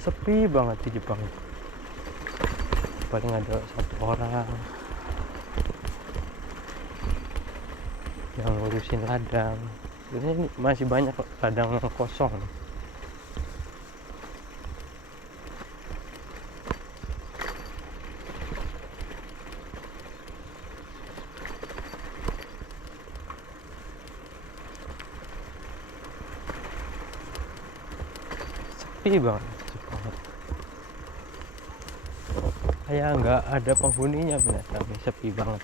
sepi banget di Jepang. Paling ada satu orang yang ngurusin ladang. Sebenarnya ini masih banyak ladang yang kosong. Sepi banget Jepang. Kayak nggak ada penghuninya benar, tapi sepi banget.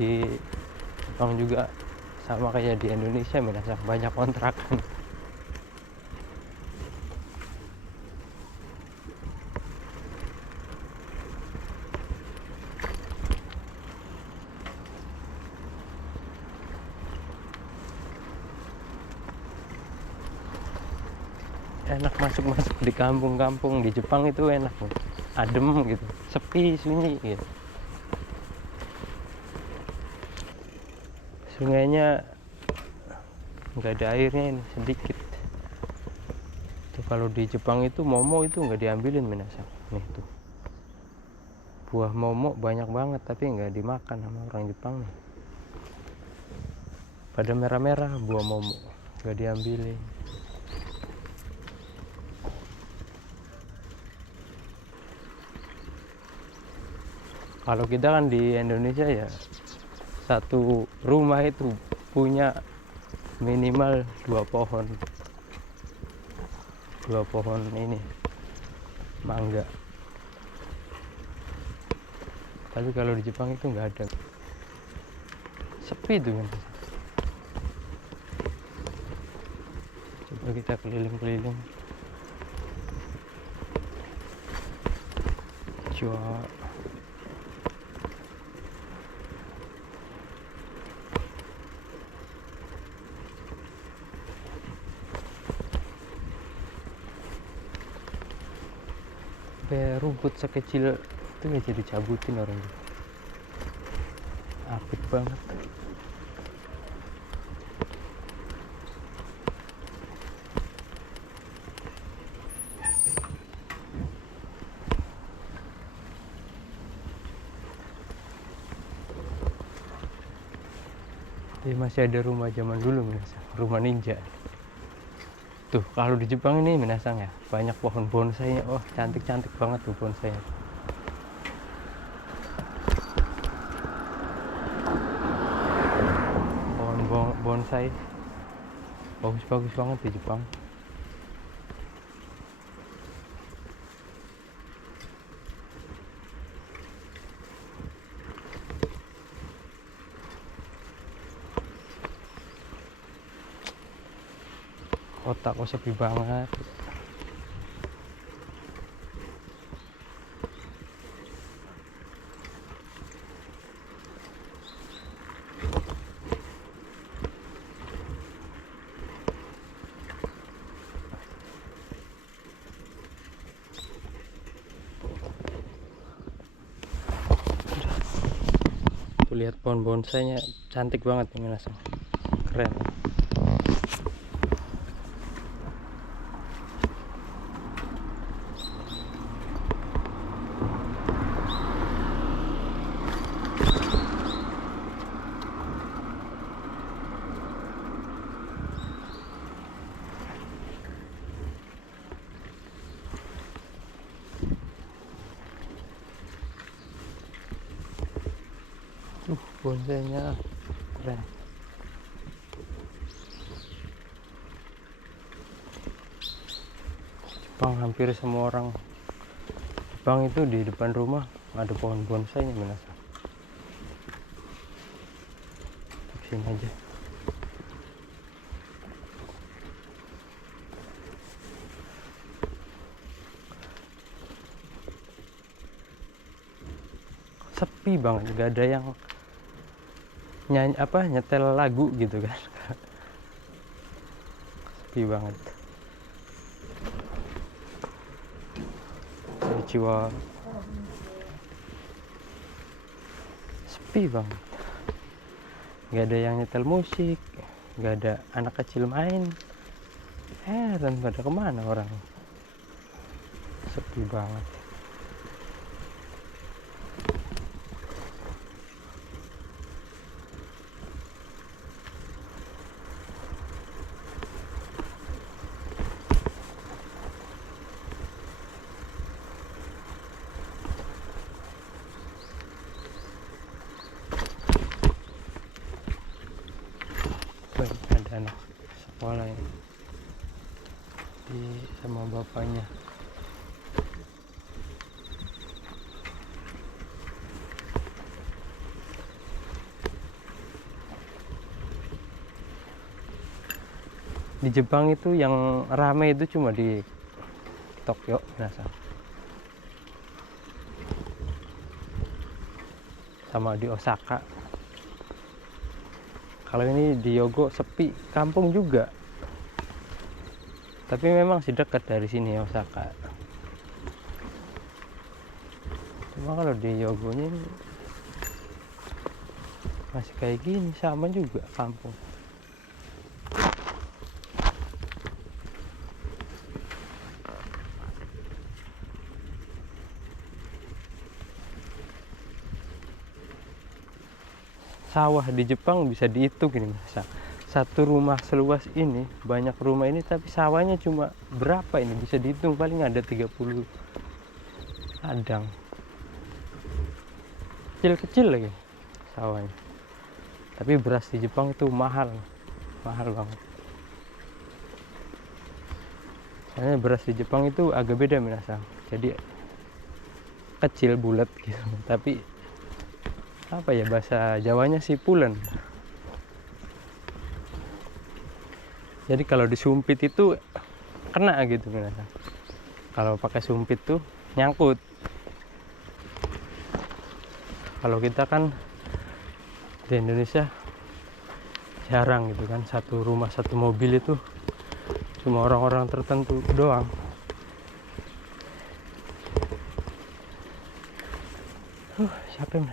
Di Jepang juga sama kayak di Indonesia, merasa banyak kontrakan. Enak masuk-masuk di kampung-kampung di Jepang itu enak, adem gitu, sepi, sunyi gitu. Sungainya nggak ada airnya, ini sedikit tuh. Kalau di Jepang itu momo itu nggak diambilin minasan, nih tuh buah momo banyak banget tapi nggak dimakan sama orang Jepang nih. Pada merah-merah buah momo, nggak diambilin. Kalau kita kan di Indonesia ya, satu rumah itu punya minimal dua pohon ini mangga. Tapi kalau di Jepang itu nggak ada, sepi tuh kan. Coba kita keliling-keliling. Coba rumput sekecil itu ya jadi cabutin orang itu. Apik banget. Ini masih ada rumah zaman dulu minasang, rumah ninja. Tuh kalau di Jepang ini minasang ya, banyak pohon bonsainya. Wah, cantik-cantik banget tuh bonsainya. Pohon bonsai bagus-bagus banget di Jepang. Kota kok sepi banget. Tuh lihat pohon bonsainya, cantik banget nih minasang, keren. Bonsainya keren. Jepang hampir semua orang Jepang itu di depan rumah ada pohon bonsainya minasang. Sini aja. Sepi banget, gak ada yang nyanyi nyetel lagu gitu kan. Sepi banget. Konnichiwa. Sepi banget, nggak ada yang nyetel musik, nggak ada anak kecil main. Heran pada kemana orang, sepi banget. Ada anak sekolah ya, sama bapaknya. Di Jepang itu yang rame itu cuma di Tokyo, sama di Osaka. Kalau ini di Hyogo sepi, kampung juga. Tapi memang sih dekat dari sini Osaka. Cuma kalau di Hyogonya ini masih kayak gini, sama juga kampung. Sawah di Jepang bisa dihitung ini, satu rumah seluas ini, banyak rumah ini, tapi sawahnya cuma berapa ini, bisa dihitung paling ada 30 ladang, kecil-kecil lagi sawahnya. Tapi beras di Jepang itu mahal banget. Soalnya beras di Jepang itu agak beda minasang, jadi kecil bulat gitu, tapi apa ya, bahasa Jawanya sih pulen. Jadi kalau disumpit itu kena gitu minasang. Kalau pakai sumpit tuh nyangkut. Kalau kita kan di Indonesia jarang gitu kan, satu rumah satu mobil itu cuma orang-orang tertentu doang. Siapa yang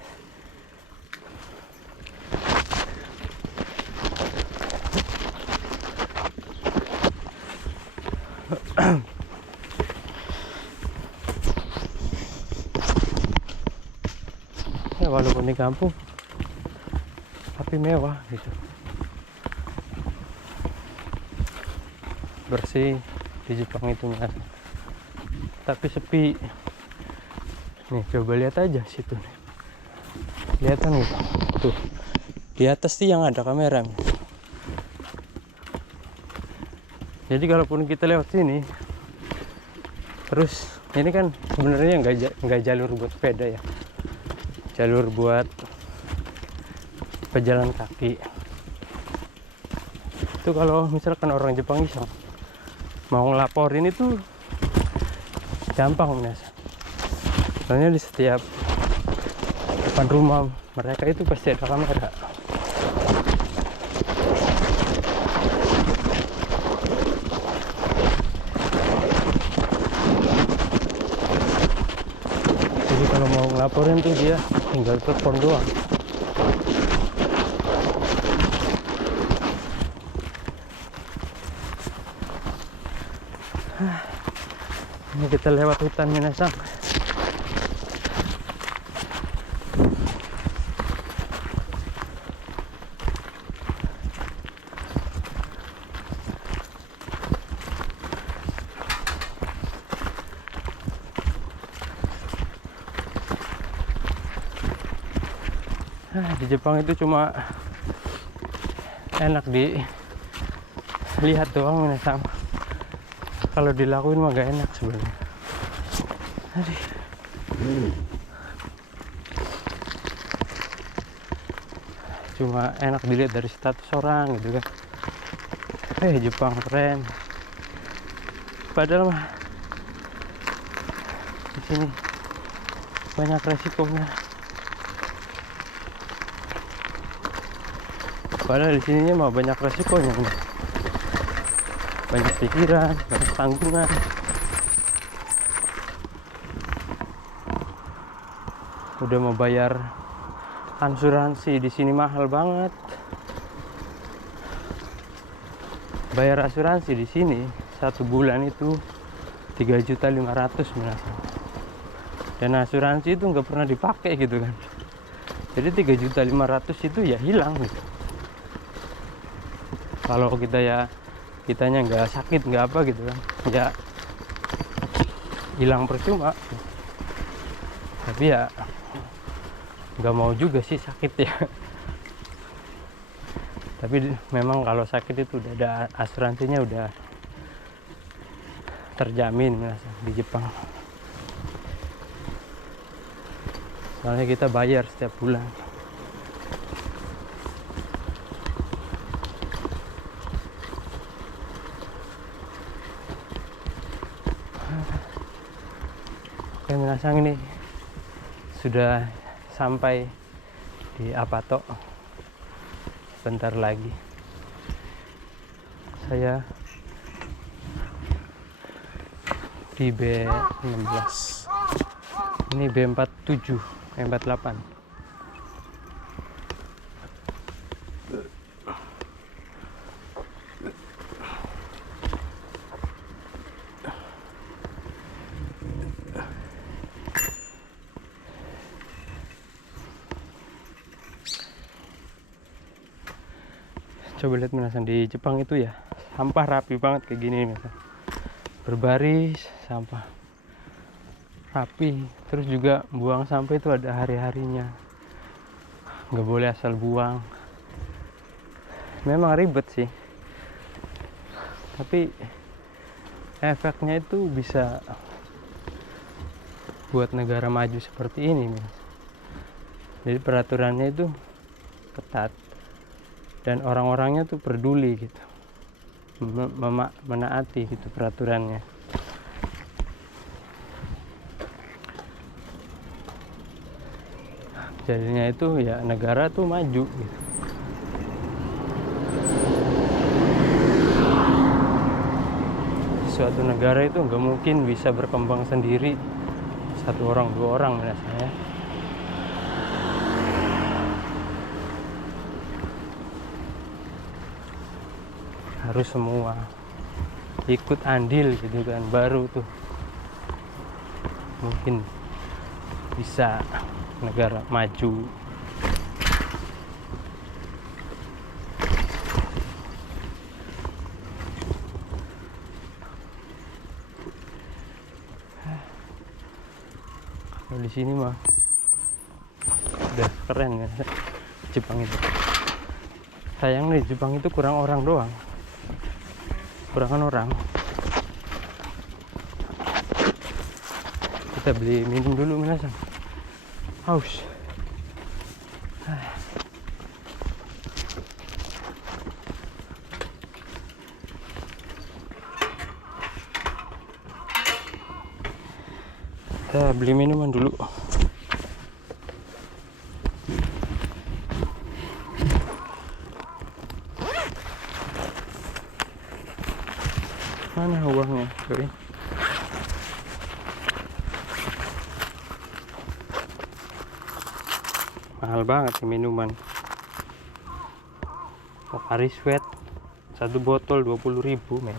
ya, walaupun di kampung tapi mewah gitu, bersih di Jepang itu mas. Tapi sepi nih, coba lihat aja situ nih, kelihatan gitu tuh di atas sih yang ada kamera. Jadi kalaupun kita lewat sini terus, ini kan sebenarnya nggak jalur buat sepeda ya, jalur buat pejalan kaki. Itu kalau misalkan orang Jepang iseng mau ngelaporin itu gampang mas. Soalnya di setiap depan rumah mereka itu pasti ada kamera. Jadi kalau mau ngelaporin tuh dia tinggal telepon doang. Ini kita lewat hutan minasang. Di Jepang itu cuma enak dilihat doang minasang. Kalau dilakuin mah gak enak sebenarnya. Cuma enak dilihat dari status orang gitu kan. Jepang keren. Padahal mah di sini banyak resikonya. Padahal di sininya mah banyak resikonya. Banyak pikiran, banyak tanggungan. udah mau bayar asuransi. Di sini mahal banget. Bayar asuransi di sini 1 bulan itu 3.500.000 minasa. Dan asuransi itu nggak pernah dipakai gitu kan. Jadi 3.500.000 itu ya hilang gitu. Kalau kitanya nggak sakit nggak apa gitu kan, ya hilang percuma. Tapi ya nggak mau juga sih sakit ya. Tapi memang kalau sakit itu udah ada asuransinya, udah terjamin di Jepang. Soalnya kita bayar setiap bulan. Oke, minasang, ini sudah sampai di Apato. Bentar lagi saya di B16. Ini B47, B48. Coba lihat minasan, di Jepang itu ya sampah rapi banget kayak gini minasan. Berbaris sampah rapi, terus juga buang sampah itu ada hari-harinya, nggak boleh asal buang. Memang ribet sih, tapi efeknya itu bisa buat negara maju seperti ini. Jadi peraturannya itu ketat dan orang-orangnya tuh peduli gitu, menaati gitu peraturannya. Jadinya itu ya negara tuh maju gitu. Suatu negara itu nggak mungkin bisa berkembang sendiri satu orang dua orang biasanya. Harus semua ikut andil gitu kan, baru tuh mungkin bisa negara maju. Kalau di sini mah udah keren ya Jepang itu. Sayang nih, Jepang itu kurang orang doang, kurangan orang. Kita beli minum dulu minasan, haus. Kita beli minuman dulu. Mana uangnya? Sorry. Mahal banget sih minuman. Pocari Sweat 1 botol 20.000 men.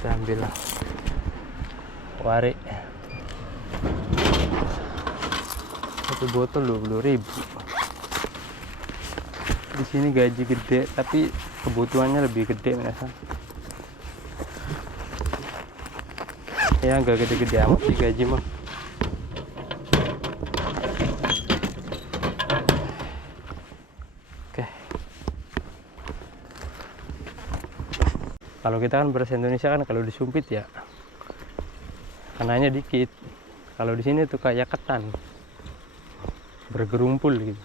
Kita ambil lah Wari 1 botol 20.000. Di sini gaji gede tapi kebutuhannya lebih gede merasa. Ya nggak gede-gede amat sih gaji mah. Oke. Kalau kita kan bahasa Indonesia kan kalau disumpit ya kenanya dikit. Kalau di sini tuh kayak ketan bergerumpul gitu.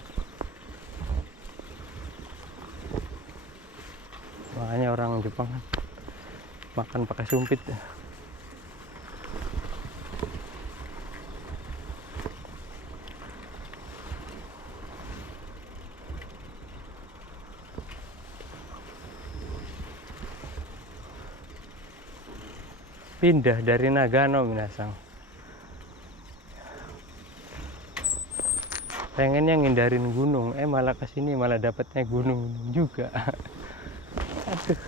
Makanya orang Jepang makan pakai sumpit. pindah dari Nagano minasang. Pengennya ngindarin gunung, malah kesini malah dapatnya gunung juga. Aduh.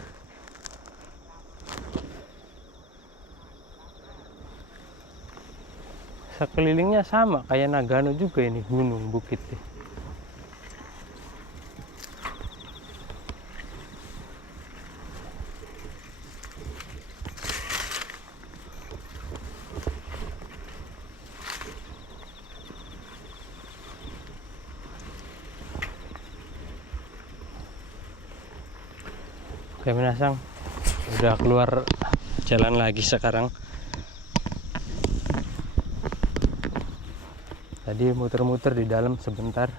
Sekelilingnya sama kayak Nagano juga ini, gunung bukit. Oke minasang, udah keluar jalan lagi sekarang. Tadi muter-muter di dalam sebentar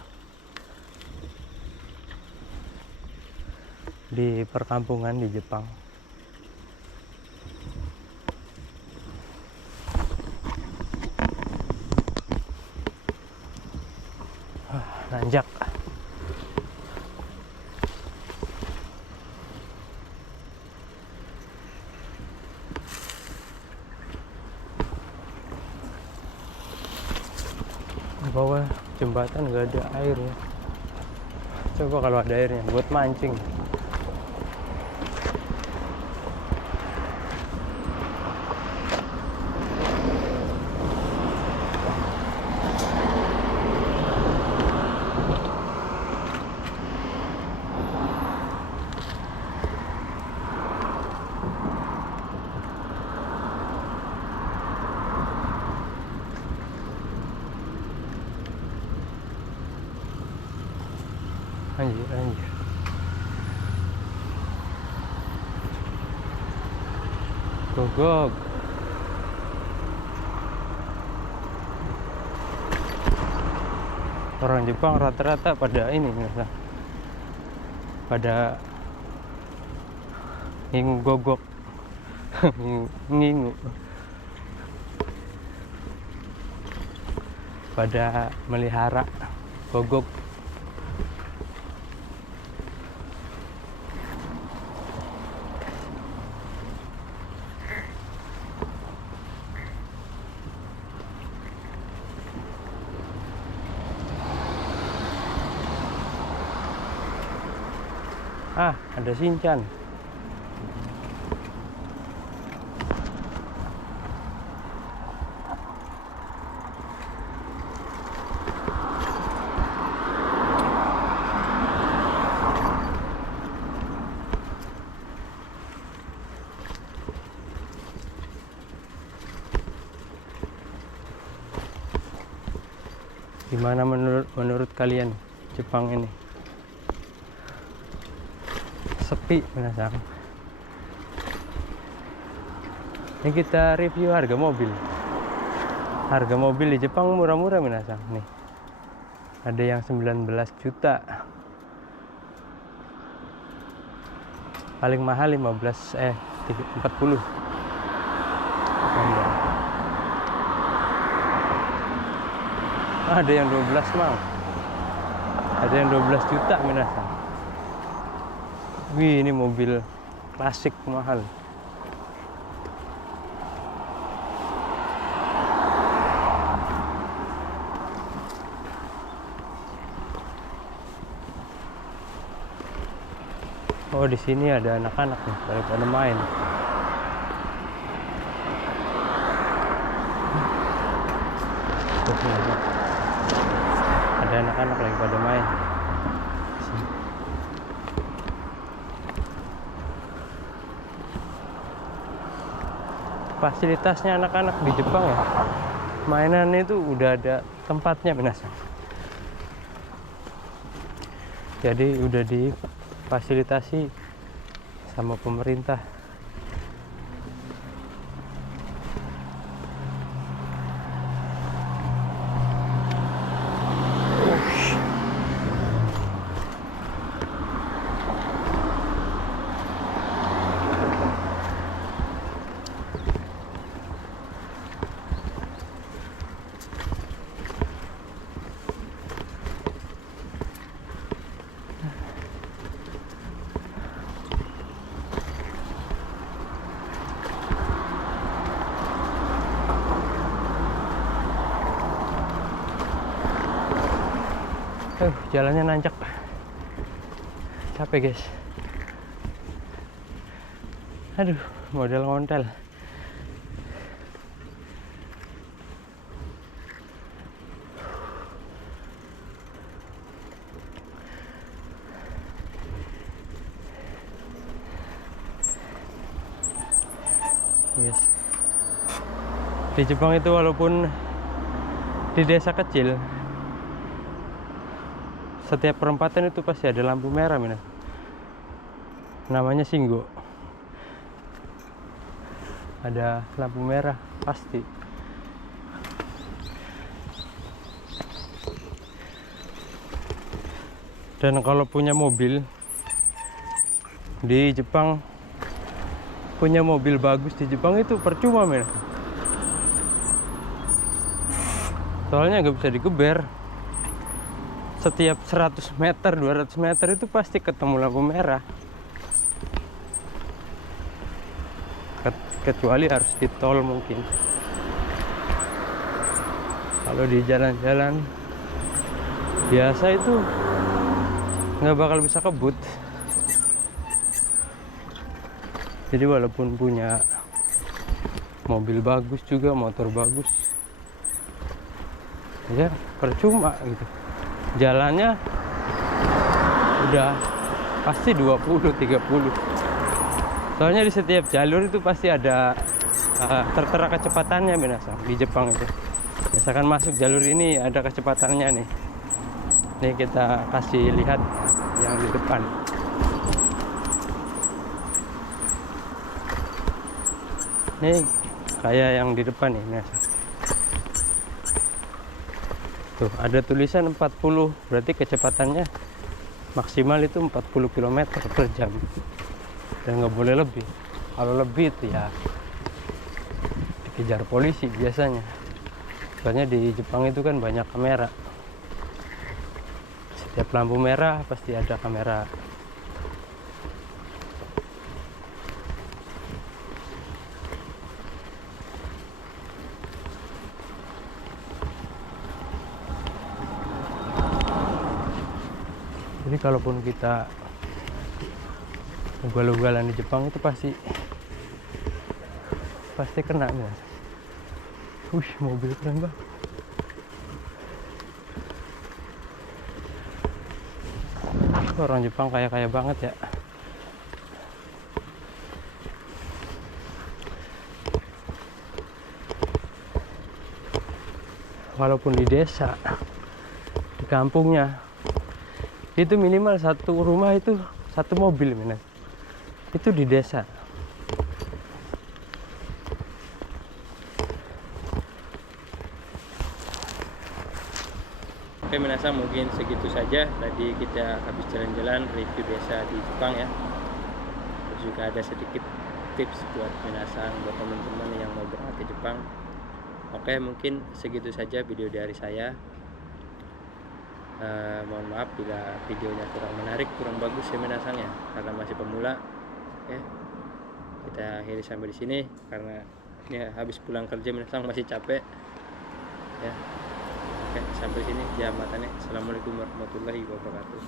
di perkampungan di Jepang. Nanjak. Di bawah jembatan nggak ada air ya. Coba kalau ada airnya buat mancing. Anjir. Gogok. Orang Jepang rata-rata pada ini misalnya, pada ngingu gogok. Ngingu. Pada melihara gogok. Ada Shinchan. Gimana menurut kalian Jepang ini? Sepi minasang. Ini kita review harga mobil. Harga mobil di Jepang murah-murah minasang. Nih, ada yang 19 juta. Paling mahal 40. Ada yang 12 mang. Ada yang 12 juta minasang. Wih, ini mobil klasik mahal. Oh, di sini ada anak-anak nih, pada main. Ada anak-anak lagi pada main. Fasilitasnya anak-anak di Jepang ya, mainan itu udah ada tempatnya minasang. Jadi udah difasilitasi sama pemerintah. Jalannya nanjak, capek guys. Aduh, model ngontel. Yes. Di Jepang itu walaupun di desa kecil, setiap perempatan itu pasti ada lampu merah, Mina. Namanya Shingo. Ada lampu merah pasti. Dan kalau punya mobil di Jepang, punya mobil bagus di Jepang itu percuma, men. Soalnya nggak bisa digeber. Setiap 100 meter, 200 meter itu pasti ketemu lampu merah. Kecuali harus di tol mungkin. Kalau di jalan-jalan biasa itu nggak bakal bisa kebut. Jadi walaupun punya mobil bagus juga, motor bagus, ya percuma gitu. Jalannya udah pasti 20-30. Soalnya di setiap jalur itu pasti ada tertera kecepatannya, minasang, di Jepang itu. Misalkan masuk jalur ini ada kecepatannya nih. Nih kita kasih lihat yang di depan. Nih kayak yang di depan nih, minasang. Tuh ada tulisan 40, berarti kecepatannya maksimal itu 40 km per jam. Dan nggak boleh lebih. Kalau lebih itu ya dikejar polisi biasanya. Soalnya di Jepang itu kan banyak kamera. Setiap lampu merah pasti ada kamera. Jadi kalaupun kita ugal-ugalan di Jepang itu pasti kena, ya. Mobil keren banget. Orang Jepang kaya-kaya banget ya. Walaupun di desa, di kampungnya itu minimal satu rumah itu satu mobil, Mina. Itu di desa. Oke, minasang, mungkin segitu saja. Tadi kita habis jalan-jalan review desa di Jepang ya. Terus juga ada sedikit tips buat minasang, buat teman-teman yang mau berangkat ke Jepang. Oke, mungkin segitu saja video dari saya. Mohon maaf bila videonya kurang menarik, kurang bagus ya minasang ya, karena masih pemula. Oke, kita akhiri sampai di sini karena ya habis pulang kerja minasang masih capek ya. Oke, sampai sini jam matanya. Assalamualaikum warahmatullahi wabarakatuh.